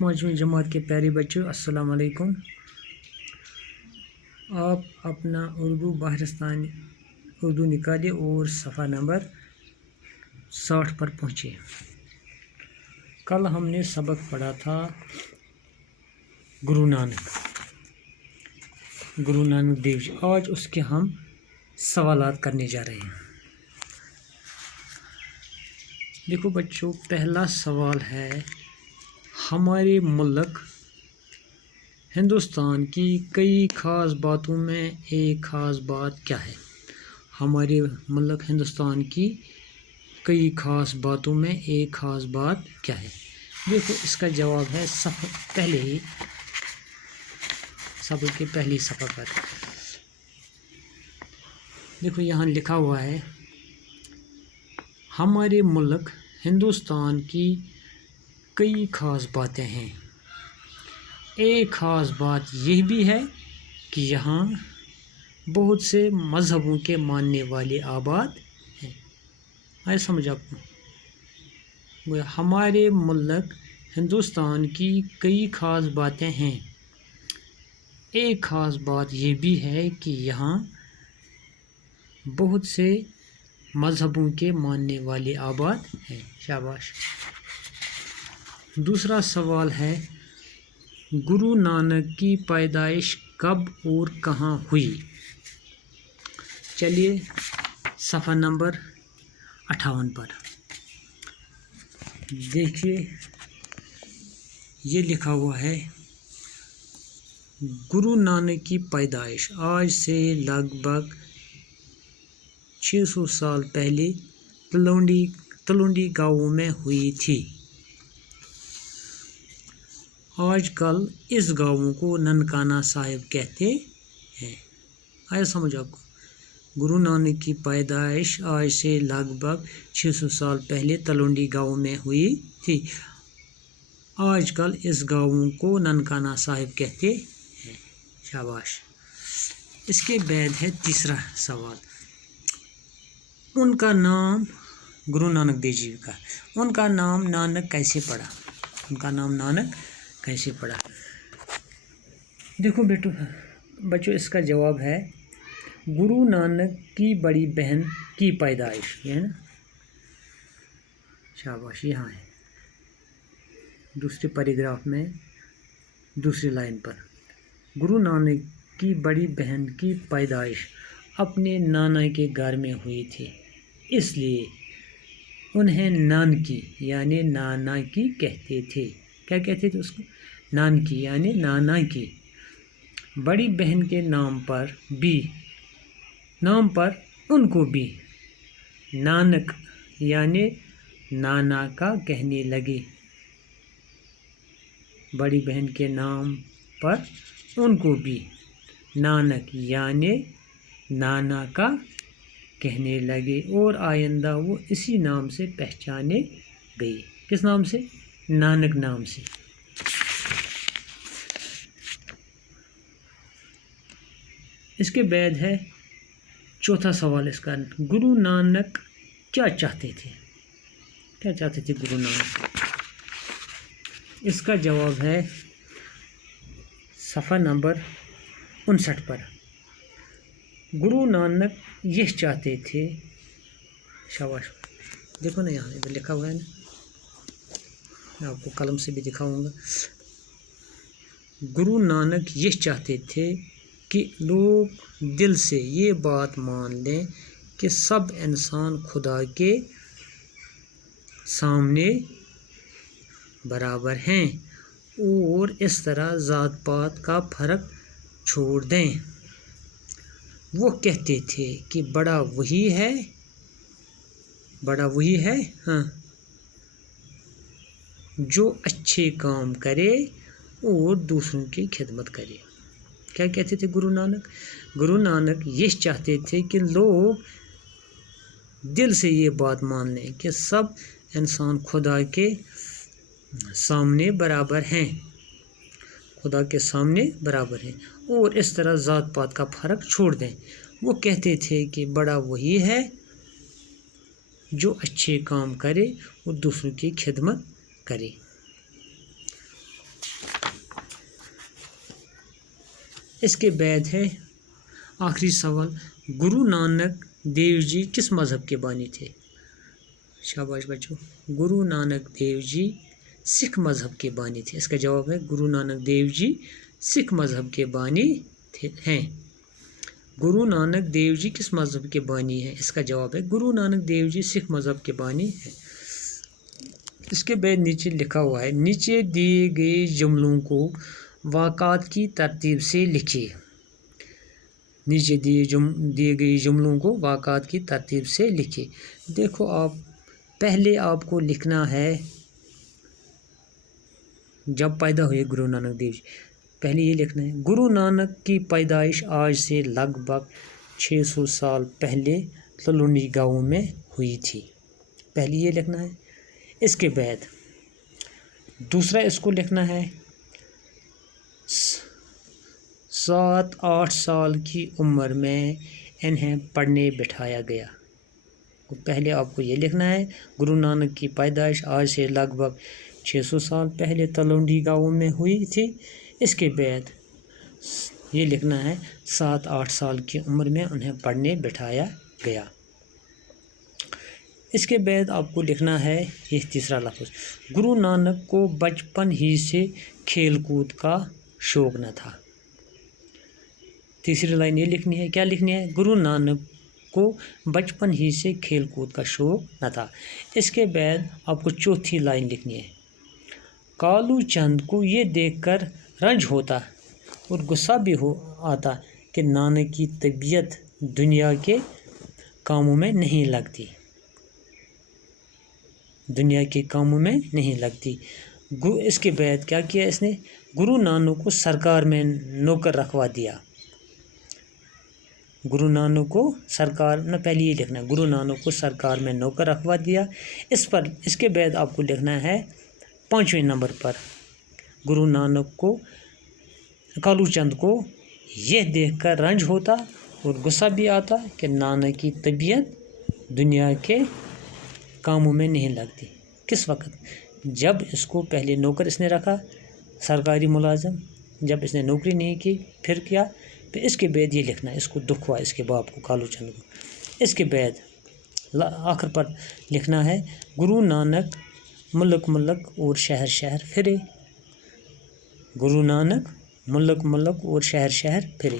पाँचवीं जमात के प्यारे बच्चों, अस्सलाम वालेकुम। आप अपना उर्दू बाहरस्तान उर्दू निकालिए और सफ़ा नंबर 60 पर पहुँचे। कल हमने सबक पढ़ा था गुरु नानक देव जी। आज उसके हम सवालात करने जा रहे हैं। देखो बच्चों, पहला सवाल है, हमारे मुल्क हिंदुस्तान की कई ख़ास बातों में एक ख़ास बात क्या है? हमारे मुल्क हिंदुस्तान की कई ख़ास बातों में एक ख़ास बात क्या है? देखो, इसका जवाब है पहली सफ़ा पर। देखो, यहाँ लिखा हुआ है, हमारे मुल्क हिंदुस्तान की कई ख़ास बातें हैं। एक ख़ास बात यह भी है कि यहाँ बहुत से मज़हबों के मानने वाले आबाद हैं। आए समझ आपको? हमारे मुल्क हिंदुस्तान की कई ख़ास बातें हैं। एक ख़ास बात यह भी है कि यहाँ बहुत से मज़हबों के मानने वाले आबाद हैं। शाबाश। दूसरा सवाल है, गुरु नानक की पैदाइश कब और कहाँ हुई? चलिए सफ़ा नंबर 58 पर देखिए, ये लिखा हुआ है, गुरु नानक की पैदाइश आज से लगभग 600 साल पहले तलवंडी गाँव में हुई थी। आजकल इस गाँव को ननकाना साहिब कहते हैं। आया समझ आपको? गुरु नानक की पैदाइश आज से लगभग 600 साल पहले तलवंडी गाँव में हुई थी। आजकल इस गाँव को ननकाना साहिब कहते हैं। शाबाश। इसके बाद है तीसरा सवाल, उनका नाम गुरु नानक देव जी का, उनका नाम नानक कैसे पड़ा? उनका नाम नानक कैसे पड़ा? देखो बच्चों, इसका जवाब है, गुरु नानक की बड़ी बहन की पैदाइश, है ना? शाबाश। यहाँ है दूसरे पैराग्राफ में दूसरी लाइन पर, गुरु नानक की बड़ी बहन की पैदाइश अपने नाना के घर में हुई थी, इसलिए उन्हें नानकी यानी नाना की कहते थे। क्या कहते थे उसको? नानकी यानी नाना की। बड़ी बहन के नाम पर उनको भी नानक यानी नाना का कहने लगे। बड़ी बहन के नाम पर उनको भी नानक यानी नाना का कहने लगे और आइंदा वो इसी नाम से पहचाने गए। किस नाम से? नानक नाम से। इसके बाद है चौथा सवाल इसका, गुरु नानक क्या चाहते थे? क्या चाहते थे गुरु नानक? इसका जवाब है सफ़ा नंबर 59 पर, गुरु नानक यह चाहते थे। शाबाश। देखो ना, यहाँ इधर लिखा हुआ है ना, मैं आपको कलम से भी दिखाऊंगा। गुरु नानक यह चाहते थे कि लोग दिल से ये बात मान लें कि सब इंसान खुदा के सामने बराबर हैं और इस तरह ज़ात पात का फ़र्क छोड़ दें। वो कहते थे कि बड़ा वही है, हाँ, जो अच्छे काम करे और दूसरों की खिदमत करे। क्या कहते थे गुरु नानक? गुरु नानक ये चाहते थे कि लोग दिल से ये बात मान लें कि सब इंसान खुदा के सामने बराबर हैं, खुदा के सामने बराबर हैं और इस तरह ज़ात पात का फ़र्क छोड़ दें। वो कहते थे कि बड़ा वही है जो अच्छे काम करे और दूसरों की खिदमत करे। اس کے بعد ہے آخری سوال، گرو نانک دیو جی کس مذہب کے بانی تھے؟ شاباش بچوں، گرو نانک دیو جی سکھ مذہب کے بانی تھے۔ اس کا جواب ہے گرو نانک دیو جی سکھ مذہب کے بانی ہیں۔ گرو نانک دیو جی کس مذہب کے بانی ہیں؟ اس کا جواب ہے گرو نانک دیو جی سکھ مذہب کے بانی ہیں۔ اس کے بعد نیچے لکھا ہوا ہے، نیچے دیے گئے جملوں کو واقعات کی ترتیب سے لکھیے۔ نیچے دیے گئے جملوں کو واقعات کی ترتیب سے لکھیے۔ دیکھو پہلے آپ کو لکھنا ہے جب پیدا ہوئے گرو نانک دیو جی، پہلے یہ لکھنا ہے، گرو نانک کی پیدائش آج سے لگ بھگ 600 سال پہلے تلونڈی گاؤں میں ہوئی تھی۔ پہلے یہ لکھنا ہے۔ اس کے بعد دوسرا اس کو لکھنا ہے، 7-8 سال کی عمر میں انہیں پڑھنے بٹھایا گیا۔ پہلے آپ کو یہ لکھنا ہے، گرو نانک کی پیدائش آج سے لگ بھگ 600 سال پہلے تلونڈی گاؤں میں ہوئی تھی۔ اس کے بعد یہ لکھنا ہے 7-8 سال کی عمر میں انہیں پڑھنے بٹھایا گیا۔ اس کے بعد آپ کو لکھنا ہے یہ تیسرا لفظ، گرو نانک کو بچپن ہی سے کھیل کود کا شوق نہ تھا۔ تیسری لائن یہ لکھنی ہے، کیا لکھنی ہے؟ گرو نانک کو بچپن ہی سے کھیل کود کا شوق نہ تھا۔ اس کے بعد آپ کو چوتھی لائن لکھنی ہے، کالو چند کو یہ دیکھ کر رنج ہوتا اور غصہ بھی آتا کہ نانک کی طبیعت دنیا کے کاموں میں نہیں لگتی۔ دنیا کے کاموں میں نہیں لگتی۔ اس کے بعد کیا کیا اس نے؟ گرو نانک کو سرکار میں نوکر رکھوا دیا۔ گرو نانک کو سرکار میں، پہلے یہ لکھنا ہے، گرو نانک کو سرکار میں نوکر رکھوا دیا۔ اس کے بعد آپ کو لکھنا ہے 5ویں نمبر پر، گرو نانک کو، کالو چند کو یہ دیکھ کر رنج ہوتا اور غصہ بھی آتا کہ نانک کی طبیعت دنیا کے کاموں میں نہیں لگتی۔ کس وقت؟ جب اس کو پہلے نوکر اس نے رکھا، سرکاری ملازم، جب اس نے نوکری نہیں کی، پھر کیا؟ پھر اس کے بعد یہ لکھنا ہے، اس کو دکھ ہوا اس کے باپ کو، کالو چند کو۔ اس کے بعد آخر پر لکھنا ہے، گرو نانک ملک ملک اور شہر شہر پھرے۔ گرو نانک ملک ملک اور شہر شہر پھرے۔